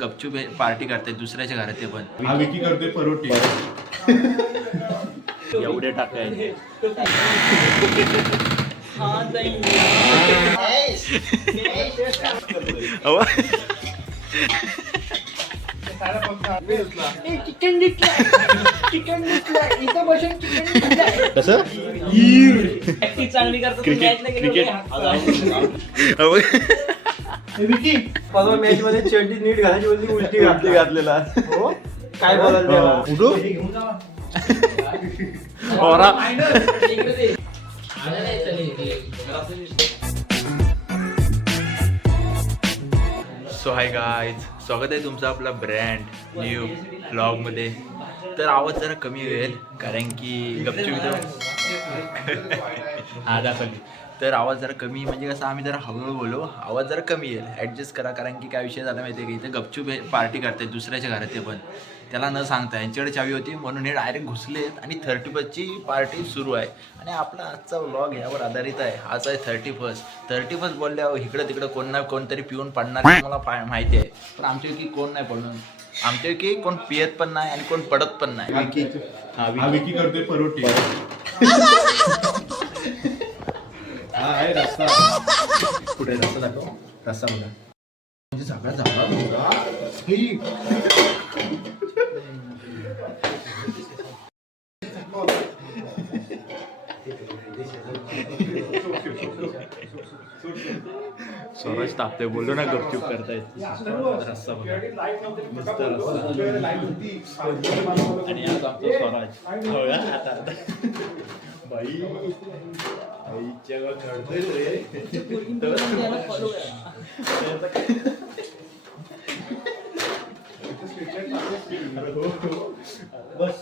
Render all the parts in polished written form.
गपचूप पार्टी करते दुसऱ्याच्या घरात ते पण हा विकी करते परोटी एवढे टाकाय कसं चांगली करतो परवा मॅच मध्ये चड्डी नीट घालायची बोलली उलटी घातलेला हो काय बोलायला उठू ओरा सो हाय गाईज, स्वागत आहे तुमचं आपला ब्रँड न्यू ब्लॉगमध्ये. तर आवाज जरा कमी होईल कारण की गपचूप हा दाखवली तर आवाज जरा कमी म्हणजे कसं आम्ही जरा हळूहळू बोलू, आवाज जरा कमी येईल, ॲडजस्ट करा. कारण की काय विषय झाला माहिती आहे की इथे गपचूप पार्टी करते दुसऱ्याच्या घरात ते पण त्याला न सांगता यांच्याकडे चावी होती म्हणून हे डायरेक्ट घुसलेत आणि 31ची पार्टी सुरू आहे. आणि आपला आजचा व्लॉग यावर आधारित आहे. आज आहे 31 बोलल्यावर इकडं तिकडं कोण ना कोणतरी पिऊन पडणार आहे मला माहिती आहे. पण आमच्यापैकी कोण नाही पडून, आमच्यापैकी कोण पियत पण नाही आणि कोण पडत पण नाही. हा विकी करते परोटी हा आहे रस्ता कुठे रस्ता दाखव, रस्ता बघा म्हणजे सगळ्यात झाला स्वराज तापते बोललो ना गपचूप करतायत. रस्ता बघा आणि आज आमचा स्वराज आता बाई आईच्या घडतोय रे बस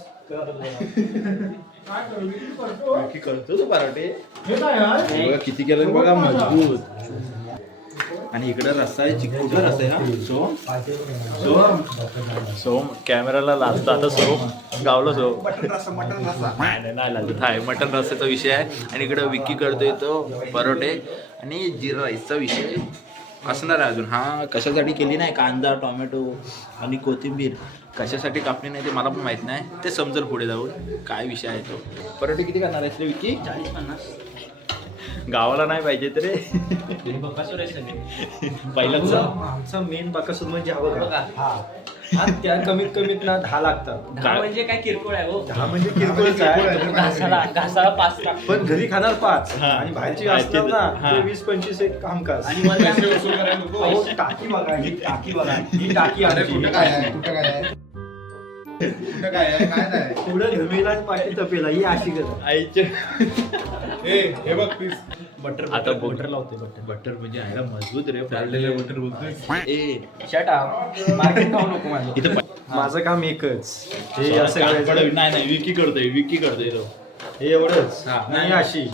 करतो तो पराठे किती केलं बघा मजबूत. आणि इकडे रस्ता आहे, चिकूचा रस्ता आहे हा. सोम कॅमेराला लागतो आता. सोम गावलं सोम नाही लागत आहे. मटन रस्त्याचा विषय आहे. आणि इकडे विकी करतोय तो परोठे आणि जिरा राईसचा विषय असणार आहे अजून. हा कशासाठी केली नाही, कांदा टोमॅटो आणि कोथिंबीर कशासाठी कापली नाही ते मला पण माहित नाही, ते समजेल पुढे जाऊन काय विषय आहे तो. परोठे किती करणार आहे विकी? 40-50 गावाला नाही पाहिजे तरी पहिलाच आमचा मेन बकासूर म्हणजे हा बघा हा त्या कमीत कमीत ना 10 लागतात. 10 म्हणजे काय किरकोळ आहे हो. 10 म्हणजे किरकोळच आहे. घासाला 5 टाक पण घरी खाणार 5 आणि बाहेरची असतात ना हा. ते 20-25 एक कामकाज. आणि वर अहो, टाकी बघा ही टाकी बघा ही टाकी आमची. कुठं काय आहे काय नाही पुढं घमेला आणि पाठी तपेला ही अशी करत आईचे हे बघ प्लीज बटर आता बटर लावते बटर म्हणजे आहे मजबूत रे. काढलेलं बटर बोलतोय ए शट अप मार्केट खाऊ नको माझं. इथं माझं काम एकच हे असं नाही करायचं. नाही विकी करतोय तो. हे एवढंच हा. नाही अशी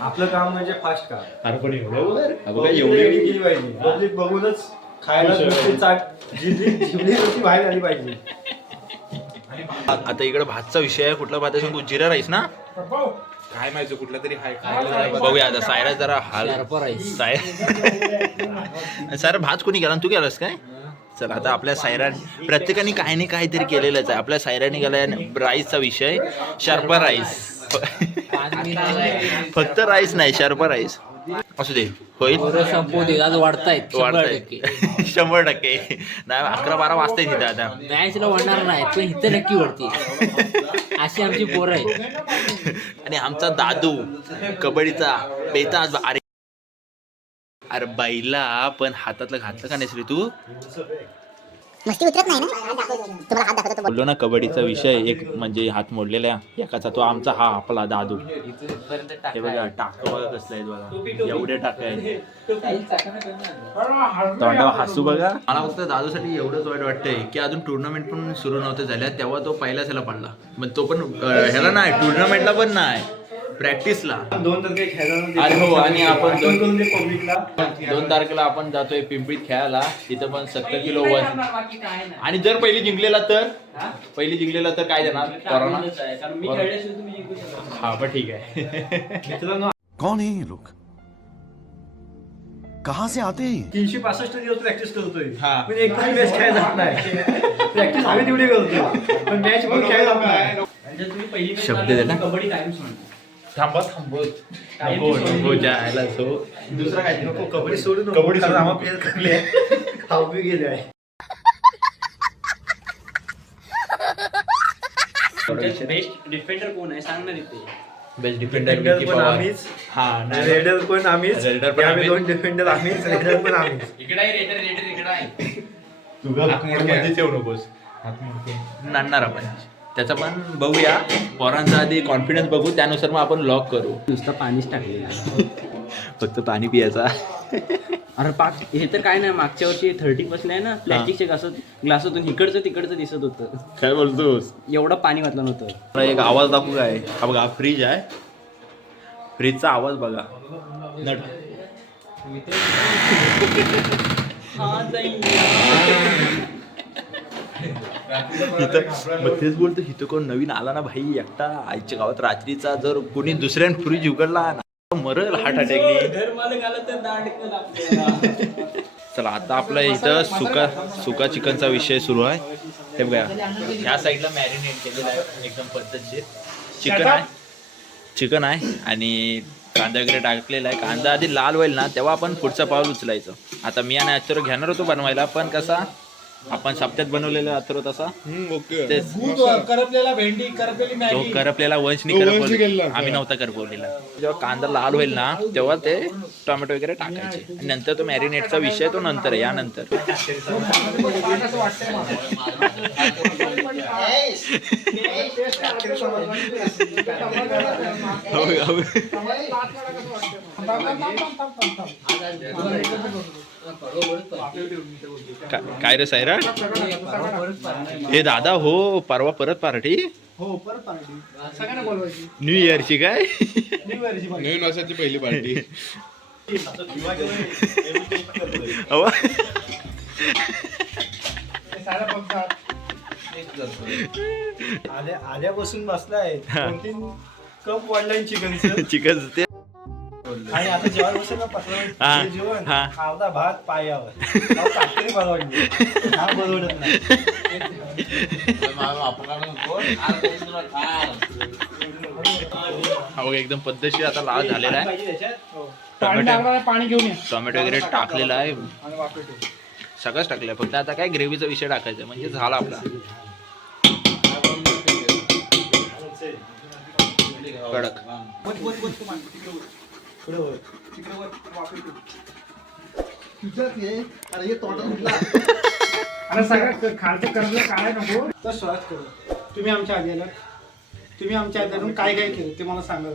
आपलं काम म्हणजे फास्ट काम. अरे पण एवढं एवढी केली पाहिजे पब्लिक बघूनच खायला नुसती चाट जिभली नुसती बाहेर आली पाहिजे. आता इकडे भातचा विषय आहे. कुठला भात आहे तू? जिरा राईस ना? काय माहिती कुठला तरी हाय बघूया आता. सायरा जरा हाल सायरा भात कोणी केला? तू केलास काय? चल आता आपल्या सायरा प्रत्येकाने काही नाही काहीतरी केलेलंच आहे. आपल्या सायराने केलाय राईसचा विषय शर्पा राईस. फक्त राईस नाही शर्पा राईस असू दे होईल. वाढतायत 100% नाही 11-12 वाजता तिथे आता मॅचला वाढणार नाही पण इथं नक्की वरती अशी आमची पोरं आहेत. आणि आमचा दादू कबड्डीचा बेताज. अरे बैला पण हातातलं घातलं का नाहीस रे तू? मस्ती उतरत नाही ना तुम्हाला हात दाखवतो बोललो ना कबड्डीचा विषय एक म्हणजे हात मोडलेला एकाचा तो आमचा हा आपला दादू. हे बघा टाक बघा कसलं आहे बघा एवढे टाक आहे. तोंडावर हसू बघा. मला फक्त दादूसाठी एवढंच वाईट वाटतंय की अजून टुर्नामेंट पण सुरू नव्हतं झाल्या तेव्हा तो पहिल्याच ह्याला पडला. पण तो पण ह्याला नाही टुर्नामेंटला पण नाही प्रॅक्टिसला 2 तारखेला खेळायला अरे हो. आणि आपण पब्लिकला 2 तारखेला आपण जातोय पिंपरीत खेळायला. तिथं पण 70 किलो वजन. आणि जर पहिली जिंकलेला तर काय देणार? कोरोना. कारण मी खेळल्याशिवाय तुम्ही जिंकू शकता. हा पण ठीक आहे. मित्रांनो कौन है ये लोग? कहाँ से आते हैं 365 दिवस प्रॅक्टिस करतोय हा. पण एक पण मॅच खेळायला जात नाही. प्रॅक्टिस हवी तेवढी करतोय पण मॅच पण खेळायला जात नाही. तुम्ही पहिली शब्द दे ना. कबड्डी कायमच म्हणता. थांबत नको नको जायला सो दुसरा काय नको कबड्डी सोडू नको. कबड्डी कारण सोडू आम्हा नको. प्लेयर थकले हावी गेले आहे. बेस्ट डिफेंडर कोण आहे सांग ना तिथे. बेस्ट डिफेंडर डिफेंडर पण आम्हीच, हा नाही रेडर पण आम्हीच, रेडर पण आम्ही आम्हीच. 2 डिफेंडर आम्हीच, रेडर पण आम्हीच. इकडे आहे रेडर इकडे आहे. तुझा मध्येच येऊ नकोस. नाणणार आपण त्याचा पण बघूया. पोरांचा आधी कॉन्फिडन्स बघू, त्यानुसार मग आपण लॉक करू. नुसतं पाणीच टाकलेलं. फक्त पाणी पियाचा. अरे पाक हे तर काय नाही, मागच्या वर्षी 30 बसलाय ना प्लॅस्टिकच्या ग्लासातून इकडचं तिकडचं दिसत होतं. काय बोलतोस? एवढं पाणी वाटलं नव्हतं. मला एक आवाज दाखवू काय? हा बघा, फ्रीज आहे. फ्रीजचा आवाज बघा. नट इथं मग तेच बोलतो, इथं कोण नवीन आला ना भाई एकटा आईच्या गावात रात्रीचा, जर कोणी दुसऱ्याने फ्रीज उघडला ना मरल हार्ट अटॅकने. चला आता आपलं इथं सुका चिकनचा विषय सुरू आहे. हे बघा, ह्या साईडला मॅरिनेट केलेलं आहे एकदम पद्धतशीर. चिकन आहे आणि कांदा वगैरे टाकलेला आहे. कांदा आधी लाल होईल ना तेव्हा आपण पुढचं पाऊल उचलायचं. आता मी आणि अथर्व घेणार होतो बनवायला, पण कसा आपण सप्त्यात बनवलेलं अथर्व तसा तेच करपलेला भेंडी, करपलेली तो मॅगी. करपलेला वंशनी तो वंशनी करपवलेला, केलेला. आम्ही नव्हता करपवलेला. जेव्हा कांदा लाल होईल ना तेव्हा ते टोमॅटो वगैरे टाकायचे. आणि नंतर तो मॅरिनेटचा विषय तो नंतर आहे. यानंतर काय रे सायरा? हे दादा हो, परवा परत पार्टी न्यू इयरची काय? नवीन वर्षाची पहिली पार्टी. अवा आल्यापासून बसलाय 2-3 कप वाढलाय चिकनचं. चिकन ते आणि आता जेवण बसेल ना हा, पसरा जेवण हा. अर्धा भात पायावर काहीतरी परवडली. हा परवडत नाही. हा बघा एकदम पद्धतशीर आता लाल झालेला आहे. पाहिजे त्याच्यात. पाणी घेऊन ये. टोमॅटो वगैरे टाकलेला आहे, सगळंच टाकलंय. फक्त आता काय ग्रेव्हीचा विषय टाकायचा म्हणजे झाला आपला कडक. अरे सगळं खालचं कर्ज काय नको तर स्वागत करू. तुम्ही आमच्या आधी आलात. तुम्ही आमच्या आधी काय काय केलं ते मला सांगा.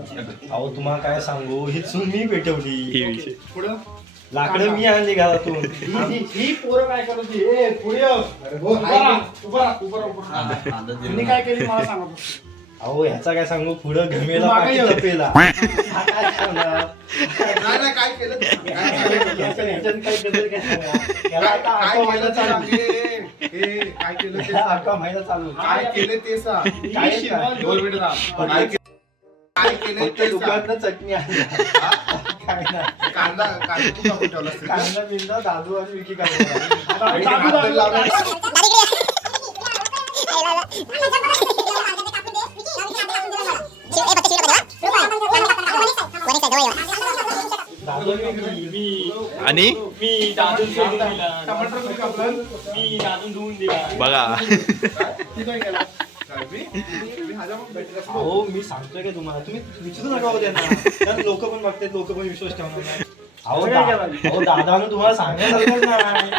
अहो तुम्हाला काय सांगू, ही चूल मी पेटवली. हे विषय पुढं लाकडं मी आणली घरातून. ही पोरं काय करत होती? ए पुढे ये. उभा तुम्ही काय केली मला सांगा. अहो ह्याचा काय सांगू, पुढं घमेला मागे पाठी ये. तपेला. हा काय सांगणार? काय केलं? ह्याच्यात काय केलं काय सांगा? याला आता अख्खा महिना चालू. काय केलं ते ह्याला अख्खा महिना चालू. काय केलं ते सांग. काय काय? 2 मिनिटं थांब. काय केलं फक्त ते सांग. दुकानात चटणी आणली. काय नाही. कांदा तू कापून ठेवला असेल. कांदा बिंदा दादू आणि विकी करणार. आणि हात तर लावला. दादू आणि विकी. आणि मी दादून धुवून दिला. बघा अहो मी सांगतोय का तुम्हाला, तुम्ही विचारू नका होते ना. कारण लोक पण बघतात, लोक पण विश्वास ठेवणार नाही. अहो दादानं तुम्हाला सांगायचं नाही.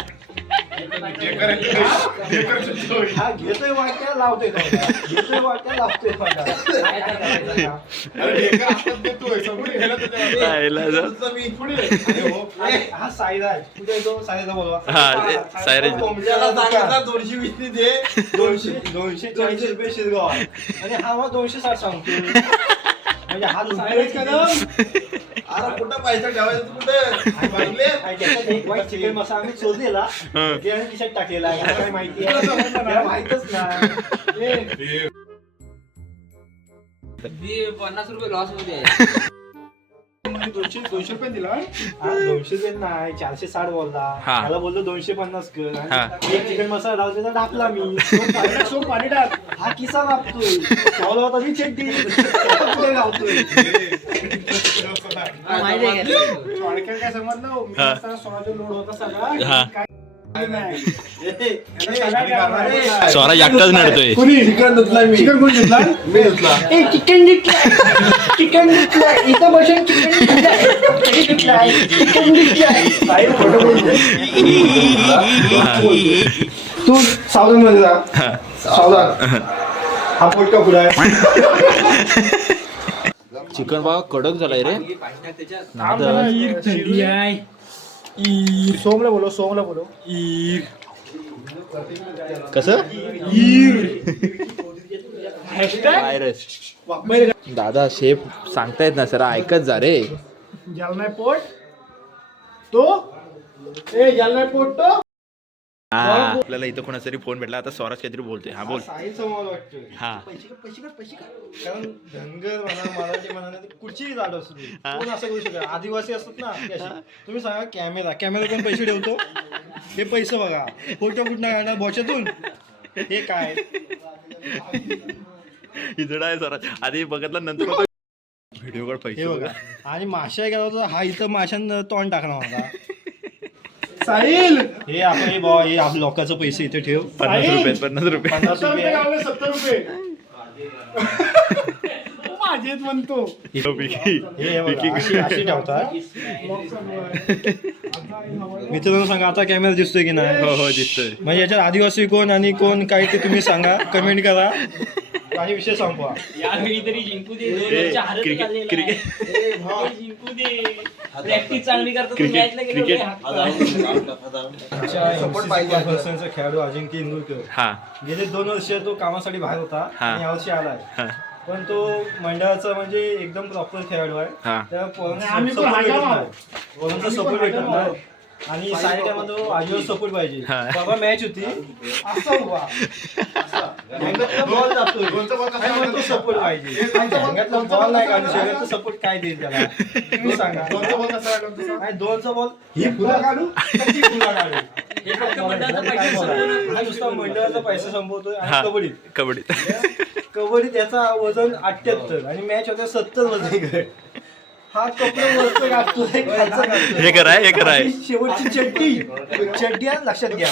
हा घेतोय वाट्या लावतोय तोंडात. घेतोय वाट्या लावतोय तोंडात. काय करायचं? हा सायरा आहे. कुठे येतो सायरा बोलवा. हा, ते सायरा. कोंबड्याला सांगितलं 220 दे. 240 रुपये शिरगाव आहे. आणि हा मग 260 सांगतो. म्हणजे हा अरे कुठं पैसा ठेवायचा तू कुठे? एक वाईट चिकन मसाला आम्ही शोधलेला. त्याने टी शर्ट टाकलेला आहे. याला काय माहिती आहे? त्याला माहितच नाही. मी 50 रुपये लॉस मध्ये आहे. मी 200 रुपये दिला. 200 देत नाही 460 बोलला. हा. त्याला बोललो 250 कर. हा. आणि एक चिकन मसाला लावते तर टाकला मी. सोम पाणी टाक. हा किसा लावतोय. चावला होता मी चेट्टी. कुठे लावतोय. सोडक्यात काय समजलं मी हा. असताना सोळाचा लोड होता सगळा. हा. काय नाही. स्वराज एकटाच नडतोय. चिकन धुतलाय मी. चिकन कोण घेतला? मी धुतला. चिकन इथं बसून तू सावधान मध्ये जा. सावधान. हा पोटका पुढे आहे. चिकन बाबा कडक झालाय रे. सोमला बोलो. कसं दादा शेफ सांगतायत ना सर ऐकत जा रे. जालना पोट तो जालना पोट तो. आपल्याला इथं कोणाचा तरी फोन भेटला. आता स्वराज काहीतरी बोलतोय. हा बोल. साई समोर वाटतोय. हा कारण धनगर म्हणा मराठी म्हणा कुठचीही जाड असू दे कोण असं करू शकत. आदिवासी असतात ना ते असे. तुम्ही सांगा कॅमेरा कोण पैसे ठेवतो. हे पैसे बघा फोटो कुठं काढणार बोच्यातून. हे काय इजडा आहे स्वराज. आधी बघितलं नंतर व्हिडिओ कडे हे पैसे बघा. आणि माशा गेला होता हा इथं माशांना तोंड टाकणार होता. साहिल हे आपण हे बाबा हे आपल्या लोकांचे पैसे इथे ठेव. 50 रुपये 50 रुपये 50 70 रुपये रुपये लावले 70 रुपये. माझेच म्हणतो. हे बघा, अशी ठेवतात. मित्रांनो सांगा आता कॅमेरा दिसतोय की नाही. हो दिसतोय. म्हणजे याच्यात आदिवासी कोण आणि कोण काय ते तुम्ही सांगा कमेंट करा आणि विषय संपवा. यावेळी तरी जिंकू दे. 2 वर्ष हारत क्रिकेट चाललेला क्रिकेट आहे. जिंकू दे. प्रॅक्टिस चांगली करतो तर मॅचला क्रिकेट सपोर्ट पाहिजे. पर्सनचा खेळाडू अजिंक्य इंदुरकर हा गेले 2 वर्ष तो कामासाठी बाहेर होता हा. आणि यावर्षी आलाय. हा पण तो मंडळाचा म्हणजे एकदम प्रॉपर खेळाडू आहे. हा त्या आम्ही पण सपोर्ट भेटत हागावा. नाही. पोरांचा सपोर्ट भेटत नाही. आणि साईड टायमध्ये आजीवर सपोर्ट पाहिजे. हा. बाबा मॅच होती असा उभा अंगातला बॉल जातोय. काय म्हणतो सपोर्ट पाहिजे. अंगातला बॉल नाही काढू शकत तर सपोर्ट काय देईल त्याला तुम्ही सांगा. नाही 2चा बॉल ही फुला काढू तर ती फुला काढू. हे फक्त मंडळाचा पैसा संपवणं. हा नुसता मंडळाचा पैसा संपवतोय. हा आणि कबड्डीत कबड्डीत याचा वजन 78 आणि मॅच होता 70 वजन. हा कपडे वरचं काढतोय खालचं काढतोय. हे कराय आणि शेवटची चड्डी आहे, लक्षात घ्या.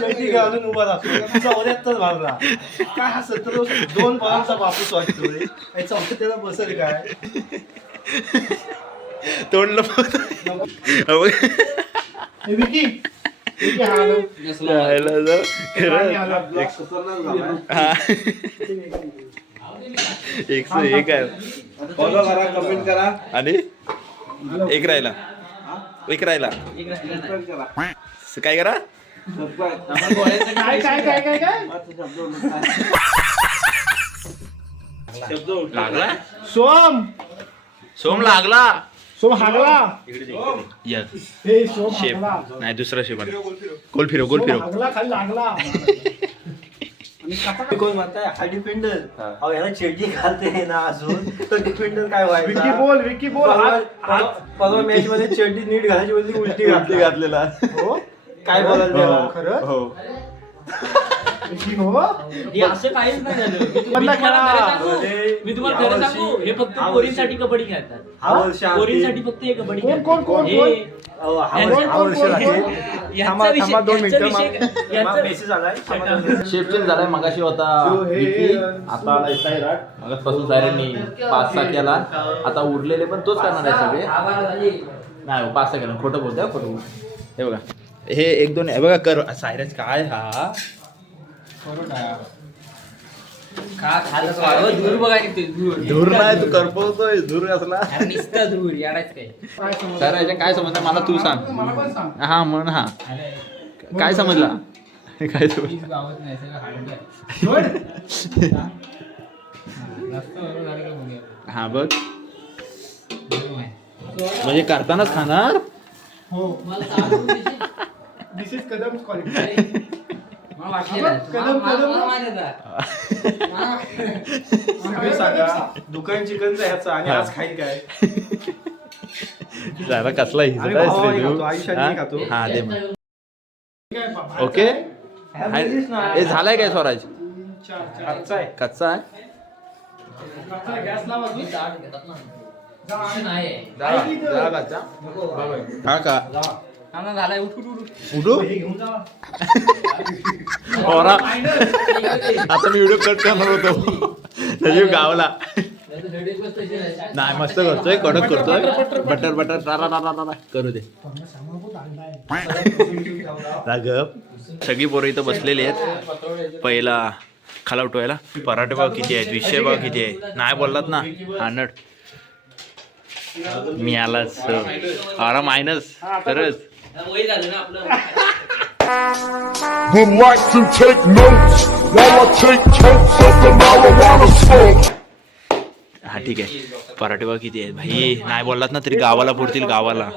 चड्डी घालून उभा राहतो. 74 मारला काय हा 70 वर्ष 2 बॉलांचा बापूस वाटतोय. आणि 74 बसेल काय. तोंडलं विकी हालव. एक आहे फॉलो करा कमेंट करा. आणि एक राहिला काय करा. काय काय काय काय काय लागला सोम लागला. सोम हागला. हे सोम शेप हागला. नाही दुसरा शेप गोल फिरव सोम हागला खाली लागला. कोण म्हणताय हा डिफेंडर. अहो याला चड्डी घालते ना अजून तर डिफेंडर काय विकी व्हायचा. बोल परवा मॅच मध्ये चड्डी नीट घालायची बोलली उलटी घातलेला. हो काय बोलाल त्याला. खरं विकी हो. हे असं काहीच नाही झालं. बंद करा. मी तुम्हाला खरं सांगू हे फक्त पोरींसाठी कबड्डी खेळतात. हा वर्ष पोरींसाठी फक्त हे कबड्डी कोण खेळतात. कोण हे- हा वर्ष यांचा विषय- थांबा 2 यांचा मिनिटं. विषय- यांचा- मेसेज आलाय. शेप चेंज झालाय. मगाशी होता विकी, आता आलाय सायराट. मगापासून सायराटनी 5-6 केला. आता उरलेले पण तोच करणार आहे सगळे. नाही 5-6 केला. खोटं बोलतोय खोटं. हे बघा हे 1-2 हे बघा कर सायराज काय हा का खाल्लं का? धूर बघा किती धूर. धूर नाही तू करपवतोय. धूर असला नुसतं धूर याडाच काय. तर याच्या काय समजलं मला तू सांग. मला पण सांग. हा म्हण. हा काय समजला. काय समजलं. हा बघ म्हणजे करतानाच खाणार. हो दिस इज कदम क्वालिटी. तुम्ही सांगा दुकान चिकनचा ह्याचा आणि आज खाईल काय. जरा कसला आम्ही हिजला आहेस भावाभाई रे खातो, तू? आयुष्याने हा? नाही खातो. हा दे मग. काय बाबा? ओके हे झालाय काय स्वराज? 4 आजचा आहे. कच्चा आहे गॅस लावा तू. जरा कच्चा हा का झालाय उठ उठू ओरा आता मी व्हिडिओ कट करणार होतो सजीव गावला नाही मस्त करतोय कडक करतोय बटर बटर टारा टारा टारा करू दे गप सगळी पोरं इथं बसलेली आहेत पहिला खाला उठवायला पराठे भाव किती आहेत विषय भाव किती आहे नाही बोललात ना हानट मी आलाच अरा मायनस खरंच Would like to take notes while I take totes of the marijuana smoke. हा ठीक आहे पराठे भाव किती आहेत भाई नाही बोललात ना तरी गावाला पुरतील गावाला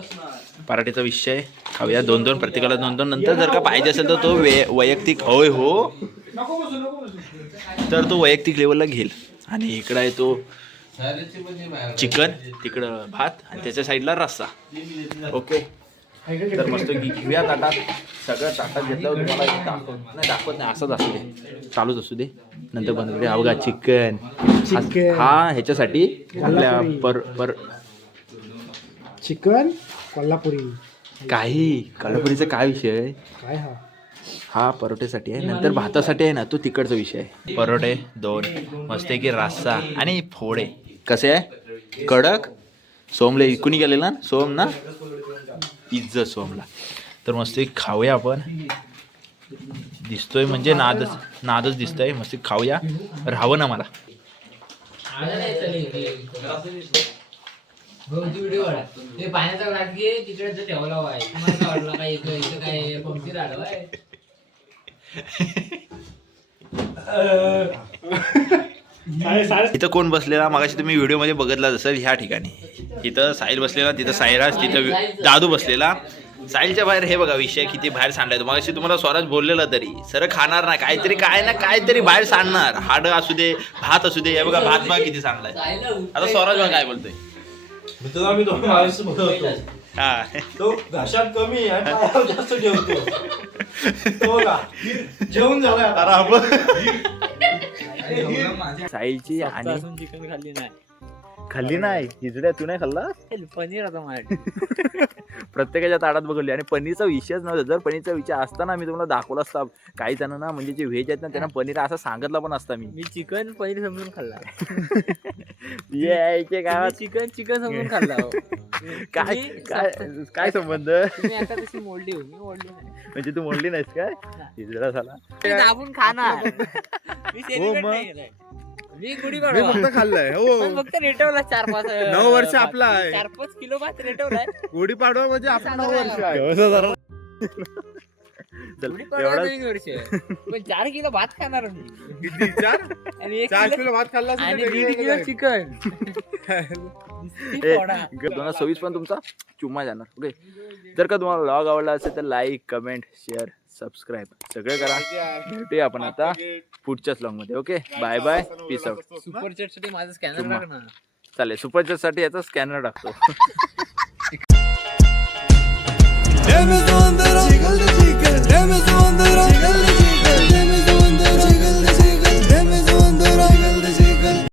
पराठेचा विषय खाऊया 2-2 प्रत्येकाला 2-2 नंतर जर का पाहिजे असेल तर तो वैयक्तिक होय हो नको बसू. तर तो वैयक्तिक लेवलला घेईल आणि इकडं आहे तो चिकन तिकडं भात आणि त्याच्या साईडला रस्सा ओके तर मस्त घेऊया ताटात सगळं ताटात घेतल्यावर तुम्हाला दाखवत नाही असंच असू दे चालूच असू दे नंतर बंद करूया अवघा चिकन हा ह्याच्यासाठी आपल्या पर चिकन कोल्हापुरी काही कोल्हापुरीचा काय विषय आहे काय हा परोठेसाठी आहे नंतर भातासाठी आहे ना तो तिकडचा विषय आहे परोठे 2 मस्त की रस्सा आणि फोडे कसे आहे कडक सोमले कुणी गेलेला ना सोम ना इज्जत सोमला तर मस्त खाऊया आपण दिसतोय म्हणजे नादच दिसतोय मस्त खाऊया राहावं ना मला पाण्याचा ग्लास घे तिकडे ठेवला आहे तुम्हाला वाटलं काय इथं काय पंक्ती राहिलं आहे इथं कोण बसलेला मगाशी तुम्ही व्हिडिओ मध्ये बघितला असेल ह्या ठिकाणी इथं साहिल बसलेला तिथं सायराज तिथं दादू बसलेला साहिलच्या बाहेर हे बघा विषय किती बाहेर सांडायचो मगाशी तुम्हाला स्वराज बोललेला तरी सर खाणार ना काहीतरी काय ना काहीतरी बाहेर सांडणार हाड असू दे भात असू दे हे बघा भात बघा किती सांडलाय आता स्वराज बघा काय बोलतोय मित्रांनो आम्ही 2 माणसं बोलतो हा तो घशात कमी आहे पायावर जास्त जेवतो तो का जेवून झालाय आता साहिलची आणि चिकन खाल्ली नाही खाल्ली नाही हिजड्या तू नाही खाल्ला पनीर आता माझ्या प्रत्येकाच्या ताटात बघली आणि पनीरचा विषयच नव्हता जर पनीरचा विषय असताना मी तुम्हाला दाखवला असता काही जणांना म्हणजे जे व्हेज आहेत ना त्यांना पनीर असं सांगितलं पण असता मी चिकन पनीर समजून खाल्ला यायचे गावात चिकन समजून खाल्ला काय काय काय संबंध तुम्ही आता तशी मोडली हो मी मोडली नाही म्हणजे तू म्हणली नाहीस काय हिजडा झाला दाबून खाणार मी हो मग. मी गुढी मी फक्त खाल्लंय हो फक्त रेटवला 4-5 9 वर्ष आपला आहे 4-5 किलो भात रेटवलाय गुढीपाडवा म्हणजे आपण 9 वर्ष आहे चल, गुढीपाडवा एवढाच. 3 वर्ष पण 4 किलो भात खाणार मी किती 4 आणि 1 किलो भात खाल्ला आणि 1.5 किलो चिकन 2026 पण तुमचा चुम्मा जाणार ओके जर का तुम्हाला व्लॉग आवडला असेल तर लाईक कमेंट शेअर सबस्क्राईब सगळं करा भेटूया आपण आता पुढच्याच व्लॉग मध्ये okay bye bye peace out super chat साठी माझा स्कॅनर टाक ना चालेल सुपर चॅट साठी याचा स्कॅनर टाकतो Amazon